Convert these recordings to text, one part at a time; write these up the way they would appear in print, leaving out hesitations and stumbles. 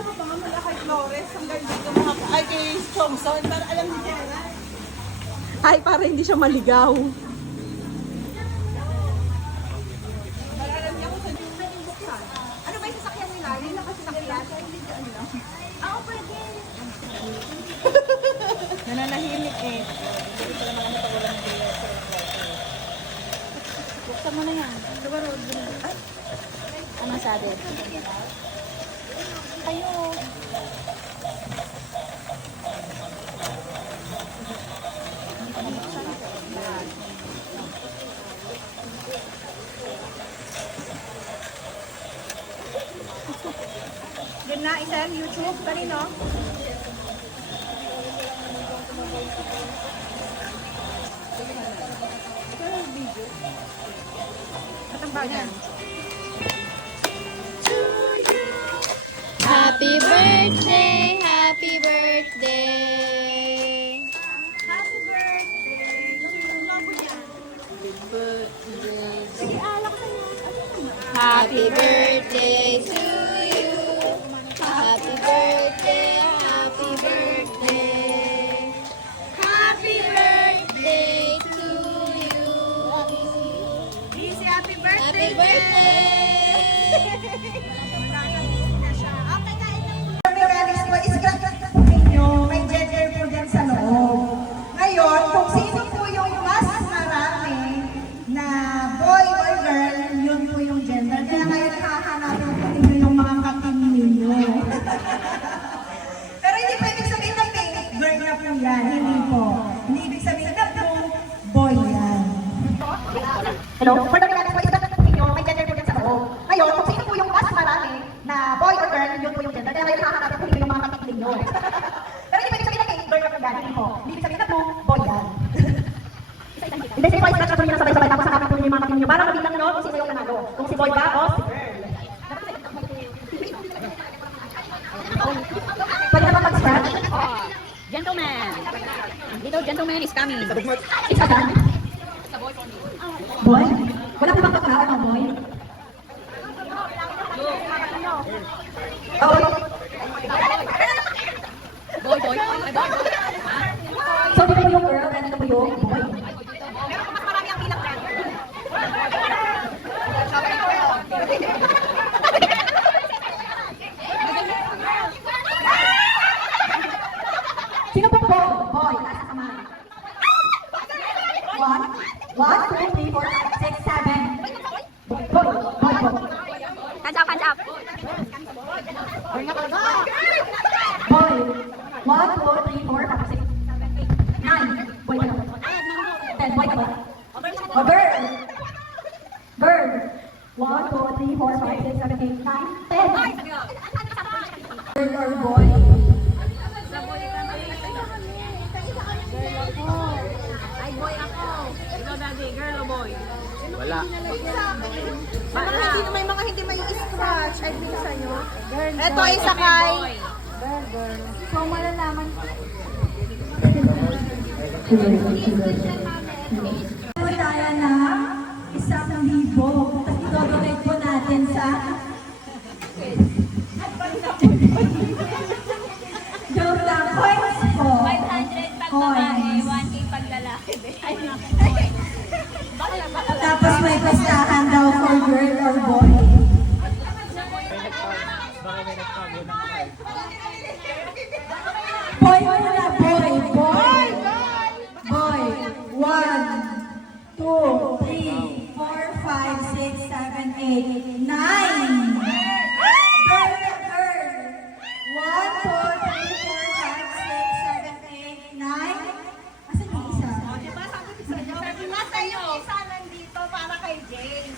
mo pa mamala kay Flores, hanggang dito mga ay kay Chongson, para alam ni Jera. Ay, para hindi siya maligaw. Para alam niya kung saan yung pwedeng buksan. Ano ba yung sasakyan nila? Yung nakasasakyan? Oo, pwede. Nananahimik eh. Buksan mo na yan. Ay, ano sabi? Kayo. Yun na, isang YouTube. Kanino? Matang ba yan? Happy birthday, happy birthday. Happy birthday! Sige, alak na yan. Happy birthday to you. Happy birthday, happy birthday. Happy birthday to you. Easy, happy birthday! Happy birthday. Mechanics po is ninyo, may gender po dyan sa loob. Ngayon, kung sino po yung mas marami na boy or girl, yun po yung gender. Kaya ngayon hahanapin po ninyo yung mga katim ninyo. Pero hindi pwedeng sabihin na pink girl na po yan. Hindi po. Hindi ibig sabihin na blue boy yan. Hello? For the mechanics po is ninyo, may gender po dyan sa loob. Ngayon, kung sino po yung mas marami na boy or girl, yun po yung gender. Kaya ngayon hahanapin po ninyo yung mga katim ninyo. Pero hindi pwedeng sabihin na pink girl na po yan. Hindi po. Hindi ibig sabihin na blue boy yan. Hindi, sige po, i-scratch na po ninyo na sabay-sabay. Tapos hanapin po ninyo yung mga katim ninyo. Para mabilang nyo kung sino yung nanalo. Kung si boy ba o si girl. Pwede na ba mag-scratch? Gentleman. Little gentleman is coming. It's a gun. Boy? Wala po bang pagkaon ng boy? Oh, Boy, boy. Ay, boy. so dito po yung girl and dito po yung boy. Sino po po? Boy, nasa kamay. 1, 2, 3, 4, 5, 6, 7. Boy, boy, boy. Hands up, hands up. Boy. 1, 2, 3, 4, 5, 6, 9. Boy ka na. 10. Boy ka ba? O girl. Girl. 1, 2, 3, 4, 5, 6, 7, 8, 9, 10. Girl or boy? Ay, boy ako. Ikaw, daddy. Girl o boy? Wala. May mga hindi may scratch. Ay, bilisan nyo. Ito ay sakay. So, malalaman. Tayo na 1,000. Idodonate po natin sa joke lang. Coins po. 500 pag babae, 1K pag lalaki. Tapos may pastahan daw for girl or boy. Boy muna, boy, boy. Boy. 1, 2, 3, 4, 5, 6, 7, 8, 9. Girl na girl. 1, 2, 3, 4, 5, 6, 7, 8, 9. Asan yung isa? Diba sabi ko sa inyo? Nasa yung isa nandito para kay James.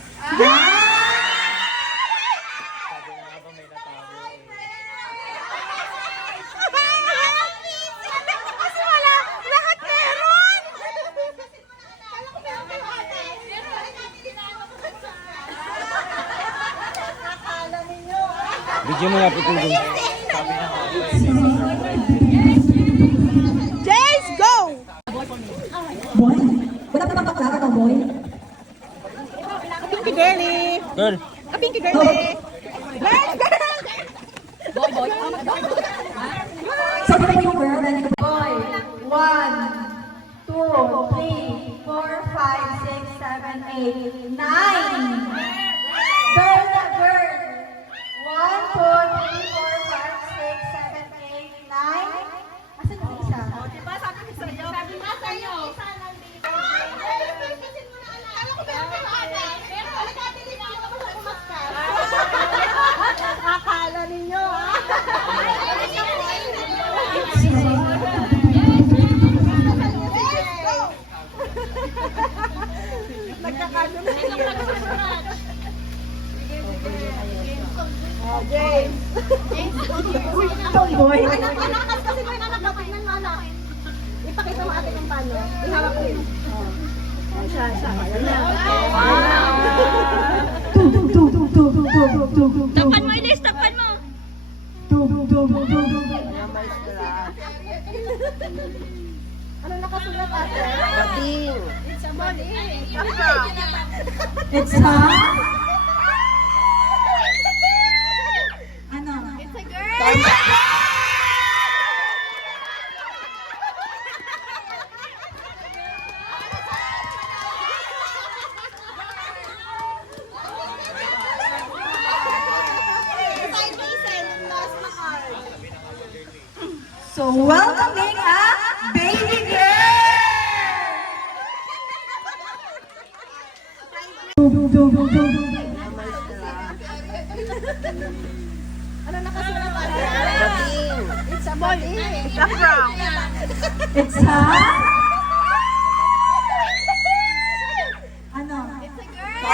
Video mo nga po kung doon. Jace, go! Boy? Wala pa bang baklava ng boy? Pinky girly. Girl. A pinky girly. Girl, girl. So, thank you, girl. Ready to boy. 1, 2, 3, 4, 5, 6, 7, 8, 9. Girl na girl. 1, 2, 3, 4, 5, 6, 7, 8, 9. Asan yung isa? Diba sabi ko sa'yo? Sabi ko sa'yo. Isa nandito. Pindutin mo na alam. Alam ko pero pero nagkatili na ako sa umaskas. Akala ninyo, ha? Oh, James. Tomboy. Anak, kasi may anak, tingnan mo, anak. Ipakita mo ate kung paano. Ihawak ko yun. Oh, siya. Ayan na. Tapan mo, Ilis. Tapan mo. Ano nakasulat ate? It's a body. It's a... Ano? It's a girl. So, welcoming a baby girl! Ano nakasulat ate? It's a body. It's a crown. It's a... Ano? It's a girl.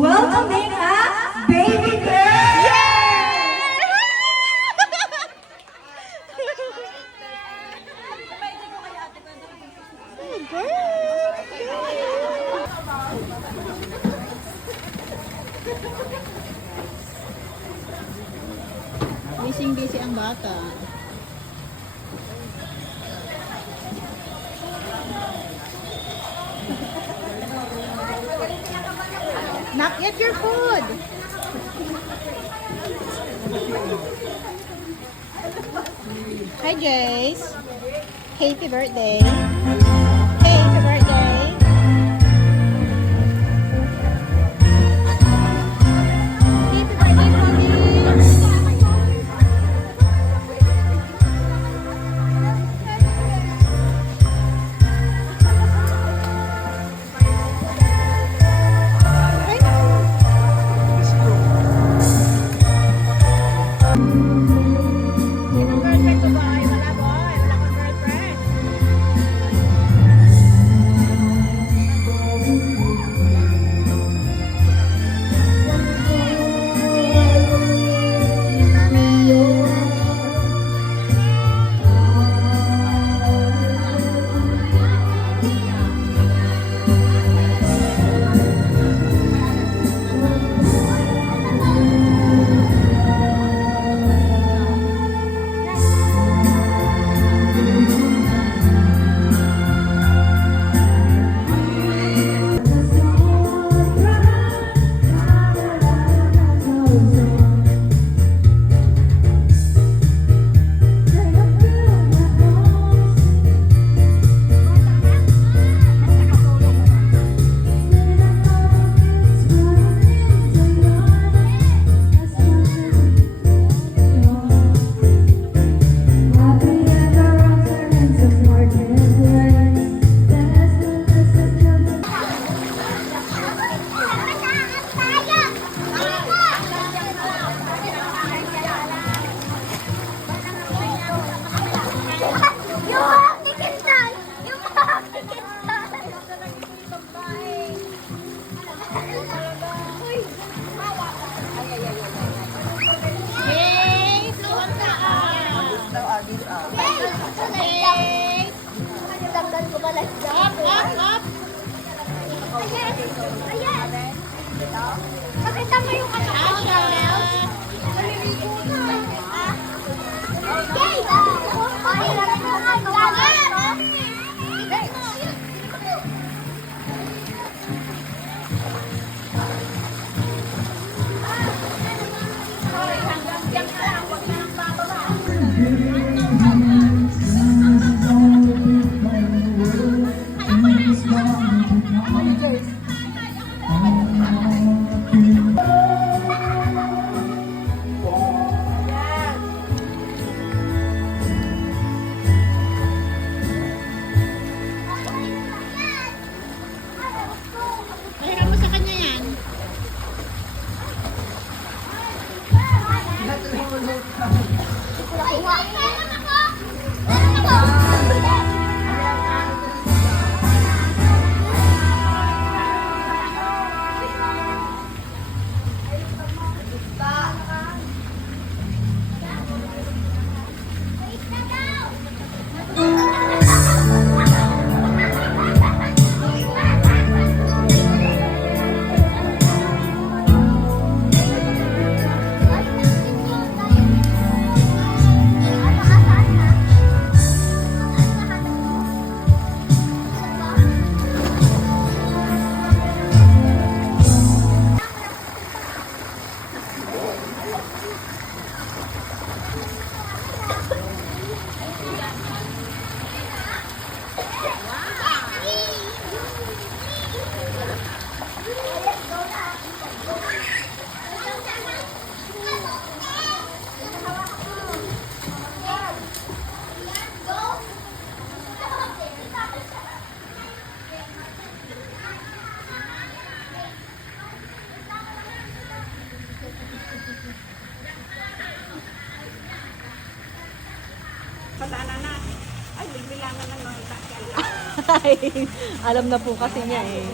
Welcoming a baby girl! Busy ang bata. Not yet your food. Hi Jace. Happy birthday. Happy birthday. Pakita mo yung ano. Naliligo na. Okay. Ay, Pahiram mo sa kanya yan. Ay, alam na po kasi niya eh.